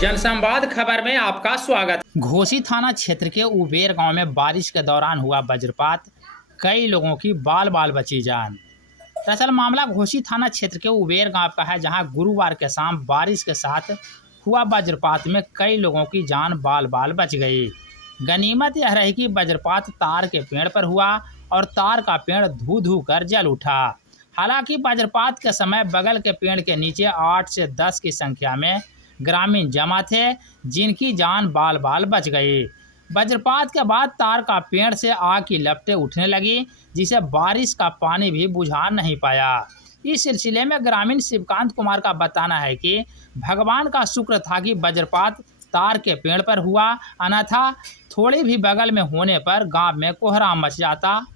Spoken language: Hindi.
जनसंवाद खबर में आपका स्वागत। घोसी थाना क्षेत्र के उबेर गांव में बारिश के दौरान हुआ वज्रपात, कई लोगों की बाल बाल बची जान। दरअसल मामला घोसी थाना क्षेत्र के उबेर गांव का है, जहां गुरुवार के शाम बारिश के साथ हुआ वज्रपात में कई लोगों की जान बाल बाल बच गई। गनीमत यह रही कि वज्रपात तार के पेड़ पर हुआ और तार का पेड़ धू धू कर जल उठा। हालांकि वज्रपात के समय बगल के पेड़ के नीचे 8 से 10 की संख्या में ग्रामीण जमा थे, जिनकी जान बाल बाल बच गई। वज्रपात के बाद तार का पेड़ से आग की लपटें उठने लगी, जिसे बारिश का पानी भी बुझा नहीं पाया। इस सिलसिले में ग्रामीण शिवकांत कुमार का बताना है कि भगवान का शुक्र था कि वज्रपात तार के पेड़ पर हुआ, अन्यथा थोड़ी भी बगल में होने पर गांव में कोहराम मच जाता।